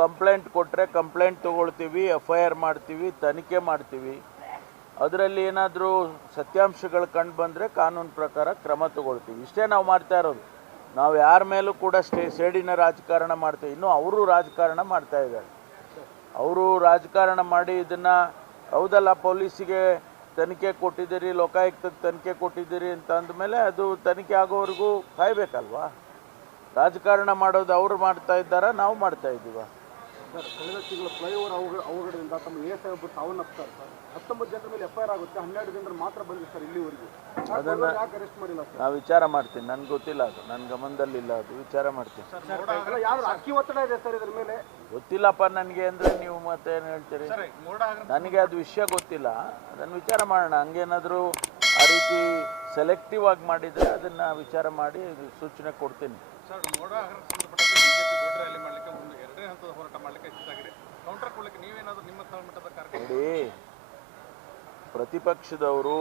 Complaint ಕೊಟ್ಟರೆ complaint ತೊಗೊಳ್ತೀವಿ, FIR ಮಾಡ್ತೀವಿ, ತನಿಖೆ ಮಾಡ್ತೀವಿ. ಅದರಲ್ಲಿ ಏನಾದರೂ ಸತ್ಯಾಂಶಗಳು ಕಂಡು ಬಂದರೆ ಕಾನೂನು ಪ್ರಕಾರ ಕ್ರಮ ತಗೊಳ್ತೀವಿ. ಇಷ್ಟೇ ನಾವು ಮಾಡ್ತಾ ಇರೋದು. ನಾವು ಯಾರ ಮೇಲೂ ಕೂಡ ಸೇಡಿನ ರಾಜಕಾರಣ ಮಾಡ್ತೀವಿ. ಇನ್ನೂ ಅವರು ರಾಜಕಾರಣ ಮಾಡ್ತಾ ಇದ್ದಾರೆ. ಅವರು ರಾಜಕಾರಣ ಮಾಡಿ ಇದನ್ನು ಹೌದಲ್ಲ ಪೊಲೀಸಿಗೆ ತನಿಖೆ ಕೊಟ್ಟಿದ್ದೀರಿ, ಲೋಕಾಯುಕ್ತಕ್ಕೆ ತನಿಖೆ ಕೊಟ್ಟಿದ್ದೀರಿ ಅಂತ ಅಂದಮೇಲೆ ಅದು ತನಿಖೆ ಆಗೋವರೆಗೂ ಕಾಯಬೇಕಲ್ವಾ? ರಾಜಕಾರಣ ಮಾಡೋದು ಅವರು ಮಾಡ್ತಾ ಇದ್ದಾರಾ, ನಾವು ಮಾಡ್ತಾ ಇದ್ದೀವ? ಸರ್, ಕಳೆದ ತಿಂಗಳು ಫ್ಲೈಓವರ್ ಅವಘಡದಿಂದ ತಮ್ಮ ASI ಒಬ್ಬರು ಸಾವನ್ನಪ್ತಾರೆ ಸರ್. 19 ಜನರ ಮೇಲೆ FIR ಆಗುತ್ತೆ, 12 ಜನರು ಮಾತ್ರ ಬಂದಿದೆ ಸರ್ ಇಲ್ಲಿವರೆಗೂ. ಅದನ್ನು ಯಾಕೆ ಅರೆಸ್ಟ್ ಮಾಡಿಲ್ಲ ಸರ್? ನಾವು ವಿಚಾರ ಮಾಡ್ತೀನಿ. ನನಗೆ ಗೊತ್ತಿಲ್ಲ, ಅದು ನನ್ನ ಗಮನದಲ್ಲಿಲ್ಲ, ಅದು ವಿಚಾರ ಮಾಡ್ತೀನಿ. ಯಾರು ಅಕ್ಕಿ ಒತ್ತಡ ಇದೆ ಸರ್ ಇದ್ರ ಮೇಲೆ? ಗೊತ್ತಿಲ್ಲಪ್ಪ ನನಗೆ ಅಂದರೆ ನೀವು ಮತ್ತೆ ಏನು ಹೇಳ್ತೀರಿ? ನನಗೆ ಅದು ವಿಷಯ ಗೊತ್ತಿಲ್ಲ, ಅದನ್ನು ವಿಚಾರ ಮಾಡೋಣ. ಹಂಗೇನಾದರೂ ಆ ರೀತಿ ಸೆಲೆಕ್ಟಿವ್ ಆಗಿ ಮಾಡಿದರೆ ಅದನ್ನು ವಿಚಾರ ಮಾಡಿ ಸೂಚನೆ ಕೊಡ್ತೀನಿ. ಸರ್, ಮೋಡ ಹಗರಣಕ್ಕೆ ಸಂಬಂಧಪಟ್ಟಂತೆ ಬಿಜೆಪಿ ದೊಡ್ಡ ರ್ಯಾಲಿ ಮಾಡಲಿಕ್ಕೆ ಒಂದು 2ನೇ ಹಂತದ ಹೋರಾಟ ಮಾಡಲಿಕ್ಕೆ ಇಚ್ಛಾಗಿದೆ. ಕೌಂಟರ್ ಕೊಡಲಿಕ್ಕೆ ನೀವೇನಾದರೂ ನಿಮ್ಮ ಮಟ್ಟದ ಕಾರ್ಯಕ್ರಮ? ನೋಡಿ, ಪ್ರತಿಪಕ್ಷದವರು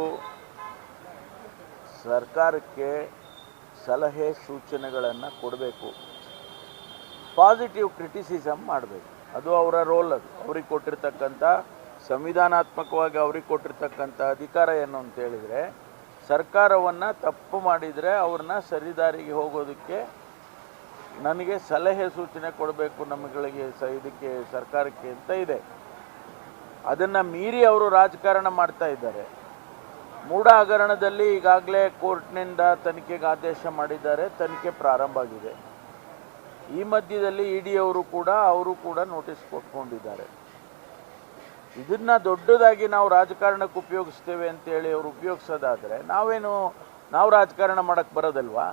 ಸರ್ಕಾರಕ್ಕೆ ಸಲಹೆ ಸೂಚನೆಗಳನ್ನು ಕೊಡಬೇಕು, ಪಾಸಿಟಿವ್ ಕ್ರಿಟಿಸಿಸಮ್ ಮಾಡಬೇಕು. ಅದು ಅವರ ರೋಲ್. ಅದು ಅವ್ರಿಗೆ ಕೊಟ್ಟಿರ್ತಕ್ಕಂಥ ಸಂವಿಧಾನಾತ್ಮಕವಾಗಿ ಅವ್ರಿಗೆ ಕೊಟ್ಟಿರ್ತಕ್ಕಂಥ ಅಧಿಕಾರ ಏನು ಅಂತ ಹೇಳಿದರೆ, ಸರ್ಕಾರವನ್ನು ತಪ್ಪು ಮಾಡಿದರೆ ಅವ್ರನ್ನ ಸರಿದಾರಿಗೆ ಹೋಗೋದಕ್ಕೆ ನನಗೆ ಸಲಹೆ ಸೂಚನೆ ಕೊಡಬೇಕು ನಮ್ಮಗಳಿಗೆ ಇದಕ್ಕೆ ಸರ್ಕಾರಕ್ಕೆ ಅಂತ ಇದೆ. ಅದನ್ನು ಮೀರಿ ಅವರು ರಾಜಕಾರಣ ಮಾಡ್ತಾ ಇದ್ದಾರೆ. ಮೂಡ ಹಗರಣದಲ್ಲಿ ಈಗಾಗಲೇ ಕೋರ್ಟ್ನಿಂದ ತನಿಖೆಗೆ ಆದೇಶ ಮಾಡಿದ್ದಾರೆ, ತನಿಖೆ ಪ್ರಾರಂಭ ಆಗಿದೆ. ಈ ಮಧ್ಯದಲ್ಲಿ ED ಅವರು ಕೂಡ ನೋಟಿಸ್ ಕೊಟ್ಕೊಂಡಿದ್ದಾರೆ. ಇದನ್ನು ದೊಡ್ಡದಾಗಿ ನಾವು ರಾಜಕಾರಣಕ್ಕೆ ಉಪಯೋಗಿಸ್ತೇವೆ ಅಂತೇಳಿ ಅವರು ಉಪಯೋಗಿಸೋದಾದರೆ ನಾವು ರಾಜಕಾರಣ ಮಾಡೋಕ್ಕೆ ಬರೋದಲ್ವಾ?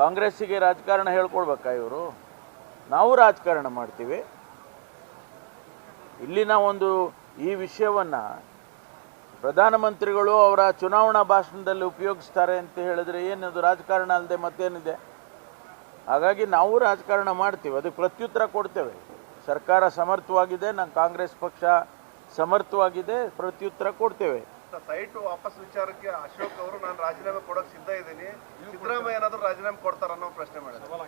ಕಾಂಗ್ರೆಸ್ಸಿಗೆ ರಾಜಕಾರಣ ಹೇಳ್ಕೊಡ್ಬೇಕಾ ಇವರು? ನಾವು ರಾಜಕಾರಣ ಮಾಡ್ತೀವಿ. ಇಲ್ಲಿನ ಈ ವಿಷಯವನ್ನು ಪ್ರಧಾನಮಂತ್ರಿಗಳು ಅವರ ಚುನಾವಣಾ ಭಾಷಣದಲ್ಲಿ ಉಪಯೋಗಿಸ್ತಾರೆ ಅಂತ ಹೇಳಿದ್ರೆ ಏನದು ರಾಜಕಾರಣ ಅಲ್ಲದೆ ಮತ್ತೇನಿದೆ? ಹಾಗಾಗಿ ನಾವು ರಾಜಕಾರಣ ಮಾಡ್ತೀವಿ, ಅದಕ್ಕೆ ಪ್ರತ್ಯುತ್ತರ ಕೊಡ್ತೇವೆ. ಸರ್ಕಾರ ಸಮರ್ಥವಾಗಿದೆ, ನಮ್ಮ ಕಾಂಗ್ರೆಸ್ ಪಕ್ಷ ಸಮರ್ಥವಾಗಿದೆ, ಪ್ರತ್ಯುತ್ತರ ಕೊಡ್ತೇವೆ. ಸೈಟ್ ವಾಪಸ್ ವಿಚಾರಕ್ಕೆ ಅಶೋಕ್ ಅವರು ನಾನು ರಾಜೀನಾಮೆ ಕೊಡೋಕೆ ಸಿದ್ಧ ಇದ್ದೀನಿ, ಸಿದ್ದರಾಮಯ್ಯ ಏನಾದರೂ ರಾಜೀನಾಮೆ ಕೊಡ್ತಾರ ಅನ್ನೋ ಪ್ರಶ್ನೆ ಮಾಡಿದ್ರು.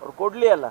ಅವ್ರು ಕೊಡ್ಲಿ ಅಲ್ಲ.